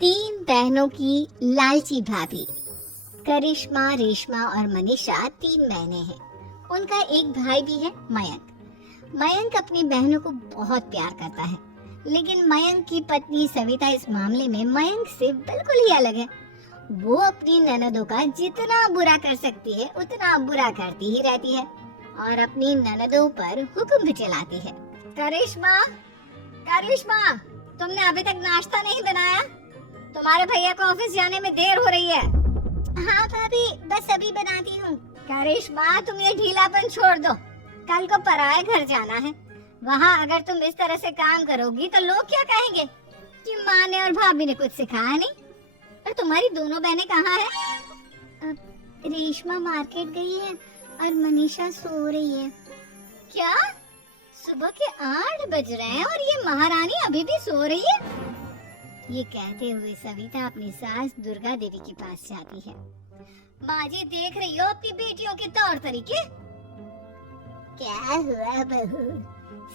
तीन बहनों की लालची भाभी। करिश्मा, रेशमा और मनीषा तीन बहनें हैं। उनका एक भाई भी है, मयंक। मयंक अपनी बहनों को बहुत प्यार करता है, लेकिन मयंक की पत्नी सविता इस मामले में मयंक से बिल्कुल ही अलग है। वो अपनी ननदों का जितना बुरा कर सकती है उतना बुरा करती ही रहती है और अपनी ननदों पर हुक्म भी चलाती है। करिश्मा, करिश्मा, तुमने अभी तक नाश्ता नहीं बनाया? तुम्हारे भैया को ऑफिस जाने में देर हो रही है। हाँ भाभी, बस अभी बनाती हूँ। करिश्मा, तुम ये ढीलापन छोड़ दो। कल को पराए घर जाना है। वहाँ अगर तुम इस तरह से काम करोगी तो लोग क्या कहेंगे कि माँ ने और भाभी ने कुछ सिखाया नहीं। और तुम्हारी दोनों बहनें कहाँ हैं? रेशमा मार्केट गई है और मनीषा सो रही है। क्या? सुबह के 8 बज रहे हैं और ये महारानी अभी भी सो रही है? ये कहते हुए सविता अपनी सास दुर्गा देवी के पास जाती है। माँ जी, देख रही हो अपनी बेटियों के तौर तरीके? क्या हुआ बहू,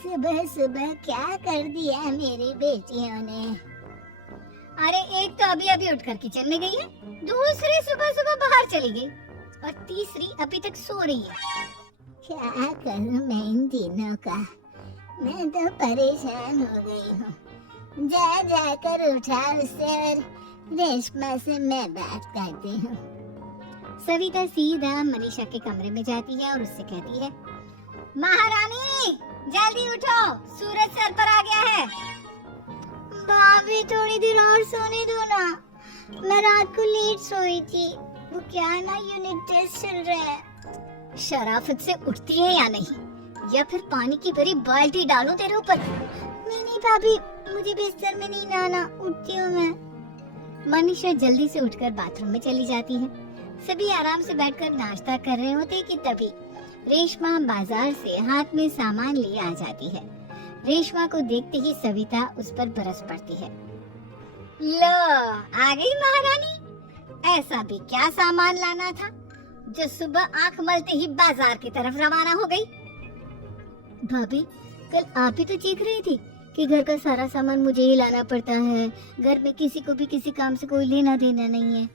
सुबह सुबह क्या कर दिया मेरी बेटियों ने? अरे एक तो अभी अभी उठकर किचन में गई है, दूसरी सुबह सुबह बाहर चली गई और तीसरी अभी तक सो रही है। क्या करूं मैं इन तीनों का? मैं तो परेशान हो गई हूँ। जा जाकर उठा उससे और रेशमा से मैं बात करती हूँ। सविता सीधा मनीषा के कमरे में जाती है और उससे कहती है, महारानी जल्दी उठो, सूरज सर पर आ गया है। भाभी थोड़ी देर और सोने दो ना, मैं रात को लेट सोई थी। वो क्या ना यूनिट टेस्ट चल रहा है। शराफत से उठती है या नहीं, या फिर पानी की भरी बाल्टी डालूं तेरे ऊपर? नहीं भाभी, मुझे बिस्तर में नहीं आना, उठती हूँ मैं। मनीषा जल्दी से उठकर बाथरूम में चली जाती है। सभी आराम से बैठकर नाश्ता कर रहे होते कि तभी रेशमा बाजार से हाथ में सामान लिए आ जाती है। रेशमा को देखते ही सविता उस पर बरस पड़ती है। लो, आ गई महारानी। ऐसा भी क्या सामान लाना था जो सुबह आंख मलते ही बाजार की तरफ रवाना हो गई? भाभी, कल आप ही तो चीख रही थी कि घर का सारा सामान मुझे ही लाना पड़ता है, घर में किसी को भी किसी काम से कोई लेना देना नहीं है।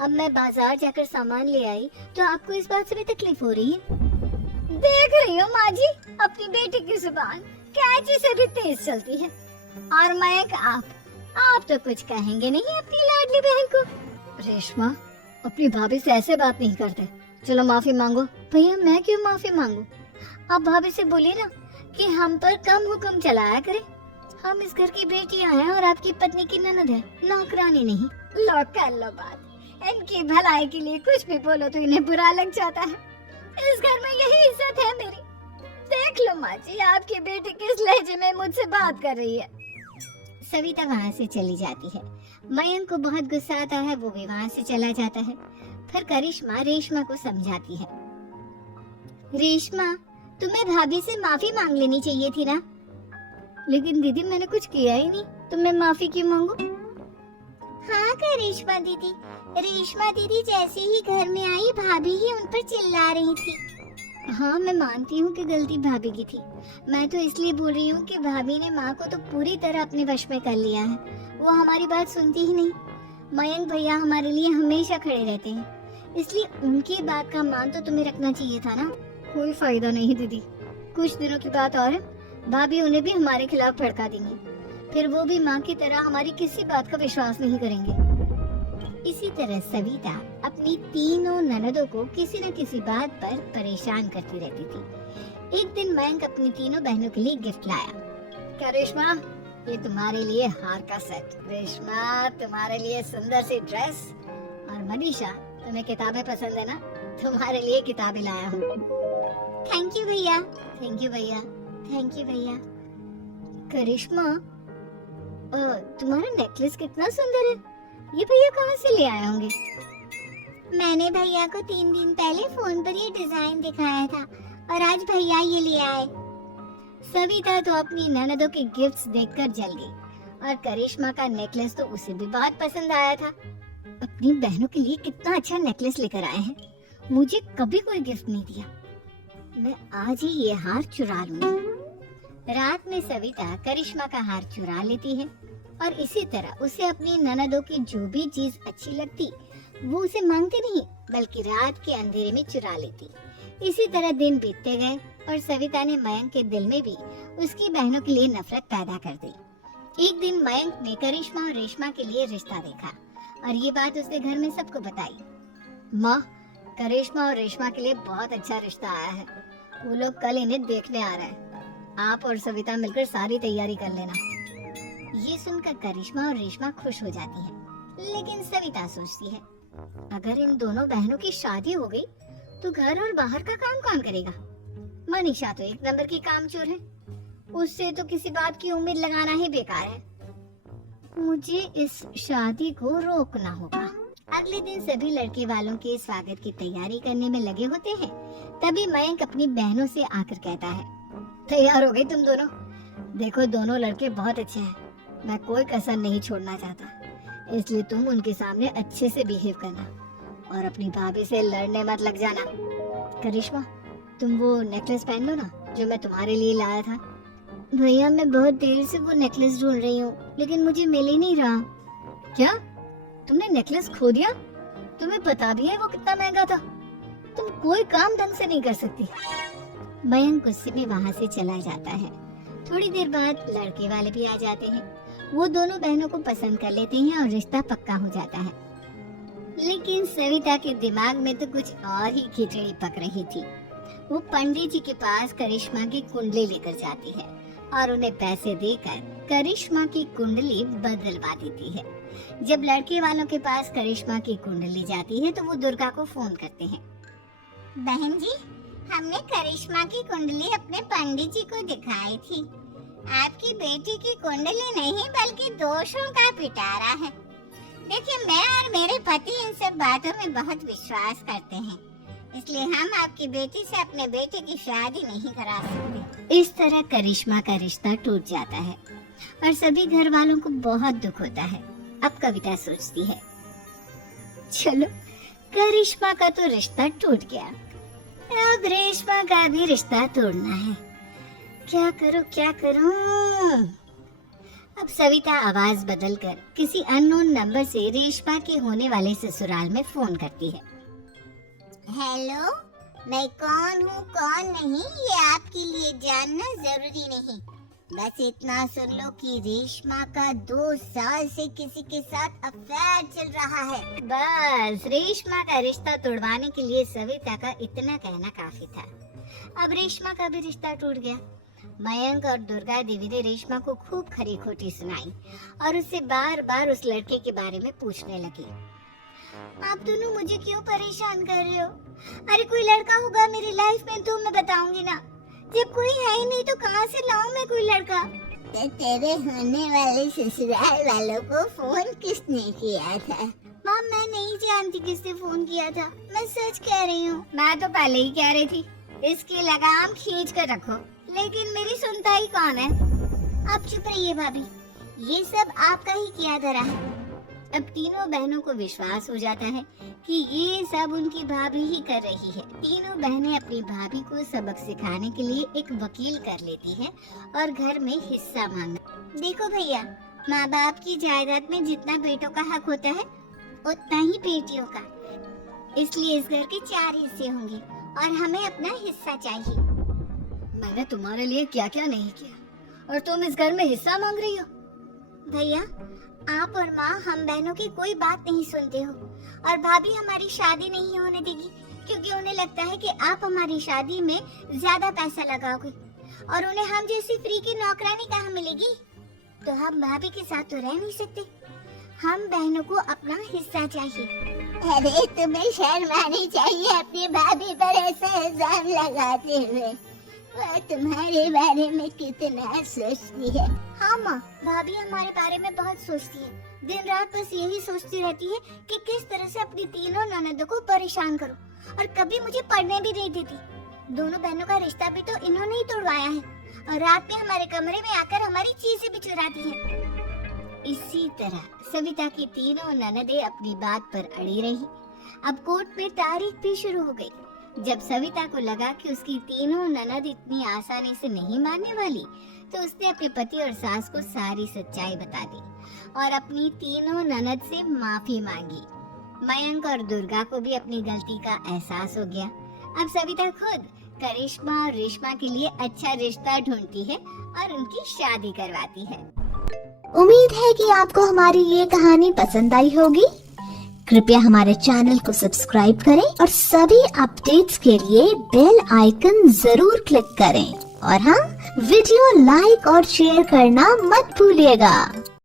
अब मैं बाजार जाकर सामान ले आई तो आपको इस बात से भी तकलीफ हो रही है? देख रही हो माँ जी, अपनी बेटी की जुबान कैंची से भी तेज चलती है। और मयंक, आप तो कुछ कहेंगे नहीं अपनी लाडली बहन को? रेशमा, अपनी भाभी से ऐसे बात नहीं करते। चलो माफी मांगो। भैया, मैं क्यों माफी मांगू? आप भाभी से बोलिए ना कि हम पर कम हुक्म चलाया करे। हम इस घर की बेटियां हैं और आपकी पत्नी की ननद है, नौकरानी नहीं। लो कर लो बात। इनकी भलाई के लिए कुछ भी बोलो तो इन्हें बुरा लग जाता है। इस घर में यही इज्जत है मेरी। देख लो माँ जी, आपकी बेटी किस लहजे में मुझसे बात कर रही है। सविता वहाँ से चली जाती है। मयंक को बहुत गुस्सा आता है, वो भी वहाँ से चला जाता है। फिर करिश्मा रेशमा को समझाती है। रेशमा, तुम्हें भाभी से माफी मांग लेनी चाहिए थी ना। लेकिन दीदी, मैंने कुछ किया ही नहीं, तो मैं माफी क्यों मांगू? हाँ करिश्मा दीदी, रेशमा दीदी जैसे ही घर में आई भाभी ही उन पर चिल्ला रही थी। हाँ, मैं मानती हूँ कि गलती भाभी की थी। मैं तो इसलिए बोल रही हूँ कि भाभी ने माँ को तो पूरी तरह अपने वश में कर लिया है। वो हमारी बात सुनती ही नहीं। मयंक भैया हमारे लिए हमेशा खड़े रहते हैं, इसलिए उनकी बात का मान तो तुम्हें रखना चाहिए था ना। कोई फायदा नहीं दीदी, कुछ दिनों की बात और है, भाभी उन्हें भी हमारे खिलाफ भड़का देंगी। फिर वो भी माँ की तरह हमारी किसी बात का विश्वास नहीं करेंगे। इसी तरह सविता अपनी तीनों ननदों को किसी न किसी बात पर परेशान करती रहती थी। एक दिन मयंक अपनी तीनों बहनों के लिए गिफ्ट लाया। क्या रेशमा, ये तुम्हारे लिए हार का सेट। रेशमा, तुम्हारे लिए सुंदर सी ड्रेस। और मनीषा, तुम्हें किताबें पसंद है ना, तुम्हारे लिए किताबें लाया हूँ। थैंक यू भैया, थैंक यू भैया, थैंक यू भैया। करिश्मा, तुम्हारा नेकलेस कितना सुंदर है, ये भैया कहाँ से ले आए होंगे? मैंने भैया को 3 दिन पहले फोन पर ये डिजाइन दिखाया था और आज भैया ये ले आए। सविता तो अपनी ननदों के गिफ्ट्स देखकर जल गई और करिश्मा का नेकलेस तो उसे भी बहुत पसंद आया था। अपनी बहनों के लिए कितना अच्छा नेकलेस लेकर आए हैं, मुझे कभी कोई गिफ्ट नहीं दिया। मैं आज ही ये हार चुरा लूंगी। रात में सविता करिश्मा का हार चुरा लेती है और इसी तरह उसे अपनी ननदों की जो भी चीज अच्छी लगती वो उसे मांगती नहीं बल्कि रात के अंधेरे में चुरा लेती। इसी तरह दिन बीतते गए और सविता ने मयंक के दिल में भी उसकी बहनों के लिए नफरत पैदा कर दी। एक दिन मयंक ने करिश्मा और रेशमा के लिए रिश्ता देखा और ये बात उसने घर में सबको बताई। माँ, करिश्मा और रेशमा के लिए बहुत अच्छा रिश्ता आया है। वो लोग कल इन्हें देखने आ रहे हैं। आप और सविता मिलकर सारी तैयारी कर लेना। ये सुनकर करिश्मा और रेशमा खुश हो जाती हैं, लेकिन सविता सोचती है अगर इन दोनों बहनों की शादी हो गई तो घर और बाहर का काम कौन करेगा। मनीषा तो एक नंबर की कामचोर है, उससे तो किसी बात की उम्मीद लगाना ही बेकार है। मुझे इस शादी को रोकना होगा। अगले दिन सभी लड़के वालों के स्वागत की तैयारी करने में लगे होते हैं। तभी मयंक अपनी बहनों से आकर कहता है, तैयार हो गई तुम दोनों? देखो दोनों लड़के बहुत अच्छे हैं, मैं कोई कसर नहीं छोड़ना चाहता, इसलिए तुम उनके सामने अच्छे से बिहेव करना और अपनी भाभी से लड़ने मत लग जाना। करिश्मा, तुम वो नेकलेस पहन लो ना जो मैं तुम्हारे लिए लाया था। भैया, मैं बहुत देर से वो नेकलेस ढूंढ रही हूँ लेकिन मुझे मिल ही नहीं रहा। क्या तुमने नेकलेस खो दिया? तुम्हें पता भी है वो कितना महंगा था? तुम कोई काम ढंग से नहीं कर सकती। मयंक गुस्से में वहाँ से चला जाता है। थोड़ी देर बाद लड़के वाले भी आ जाते हैं। वो दोनों बहनों को पसंद कर लेते हैं और रिश्ता पक्का हो जाता है। लेकिन सविता के दिमाग में तो कुछ और ही खिचड़ी पक रही थी। वो पंडित जी के पास करिश्मा की कुंडली लेकर जाती है और उन्हें पैसे देकर करिश्मा की कुंडली बदलवा देती है। जब लड़के वालों के पास करिश्मा की कुंडली जाती है तो वो दुर्गा को फोन करते हैं। बहन जी, हमने करिश्मा की कुंडली अपने पंडित जी को दिखाई थी। आपकी बेटी की कुंडली नहीं बल्कि दोषों का पिटारा है। देखिए, मैं और मेरे पति इन सब बातों में बहुत विश्वास करते हैं, इसलिए हम आपकी बेटी से अपने बेटे की शादी नहीं करा सकते। इस तरह करिश्मा का रिश्ता टूट जाता है और सभी घर वालों को बहुत दुख होता है। अब कविता सोचती है, चलो करिश्मा का तो रिश्ता टूट गया, अब रेशमा का भी रिश्ता तोड़ना है। क्या करूं? अब सविता आवाज बदलकर किसी अननोन नंबर से रेशमा के होने वाले ससुराल में फोन करती है। हेलो, मैं कौन हूँ कौन नहीं ये आपके लिए जानना जरूरी नहीं, बस इतना सुन लो कि रेशमा का 2 साल से किसी के साथ अफेयर चल रहा है। बस रेशमा का रिश्ता तोड़वाने के लिए सविता का इतना कहना काफी था। अब रेशमा का भी रिश्ता टूट गया। मयंक और दुर्गा देवी ने रेशमा को खूब खरी खोटी सुनाई और उससे बार बार उस लड़के के बारे में पूछने लगी। आप दोनों मुझे क्यों परेशान कर रहे हो? अरे कोई लड़का होगा मेरी लाइफ में तो मैं बताऊंगी ना, जब कोई है ही नहीं तो कहाँ से लाऊं मैं कोई लड़का? तेरे होने वाले ससुराल वालों को फोन किसने किया था? माँ, मैं नहीं जानती किसने फोन किया था, मैं सच कह रही हूँ। मैं तो पहले ही कह रही थी इसकी लगाम खींच कर रखो, लेकिन मेरी सुनता ही कौन है? आप चुप रहिए भाभी, ये सब आपका ही किया धरा है। अब तीनों बहनों को विश्वास हो जाता है कि ये सब उनकी भाभी ही कर रही है। तीनों बहनें अपनी भाभी को सबक सिखाने के लिए एक वकील कर लेती है और घर में हिस्सा मांगा। देखो भैया, माँ बाप की जायदाद में जितना बेटों का हक होता है उतना ही बेटियों का, इसलिए इस घर के 4 हिस्से होंगे और हमें अपना हिस्सा चाहिए। मैंने तुम्हारे लिए क्या क्या नहीं किया और तुम इस घर में हिस्सा मांग रही हो? भैया, आप और माँ हम बहनों की कोई बात नहीं सुनते हो और भाभी हमारी शादी नहीं होने देगी क्योंकि उन्हें लगता है कि आप हमारी शादी में ज्यादा पैसा लगाओगे और उन्हें हम जैसी फ्री की नौकरानी कहाँ मिलेगी। तो हम भाभी के साथ तो रह नहीं सकते, हम बहनों को अपना हिस्सा चाहिए। अरे तुम्हें शर्म आनी चाहिए अपनी भाभी पर ऐसा इल्जाम लगाते हुए। वह तुम्हारे बारे में कितना सोचती है। हाँ माँ, भाभी हमारे बारे में बहुत सोचती है, दिन रात बस यही सोचती रहती है कि किस तरह से अपनी तीनों ननदों को परेशान करूं और कभी मुझे पढ़ने भी नहीं देती। दोनों बहनों का रिश्ता भी तो इन्होंने ही तोड़वाया है और रात में हमारे कमरे में आकर हमारी चीजें भी चुराती है। इसी तरह सविता की तीनों ननदें अपनी बात पर अड़ी रही। अब कोर्ट में तारीख भी शुरू हो गई। जब सविता को लगा कि उसकी तीनों ननद इतनी आसानी से नहीं मानने वाली, तो उसने अपने पति और सास को सारी सच्चाई बता दी और अपनी तीनों ननद से माफी मांगी। मयंक और दुर्गा को भी अपनी गलती का एहसास हो गया। अब सविता खुद करिश्मा और रेशमा के लिए अच्छा रिश्ता ढूंढती है और उनकी शादी करवाती है। उम्मीद है कि आपको हमारी ये कहानी पसंद आई होगी। कृपया हमारे चैनल को सब्सक्राइब करें और सभी अपडेट्स के लिए बेल आइकन जरूर क्लिक करें और हाँ, वीडियो लाइक और शेयर करना मत भूलिएगा।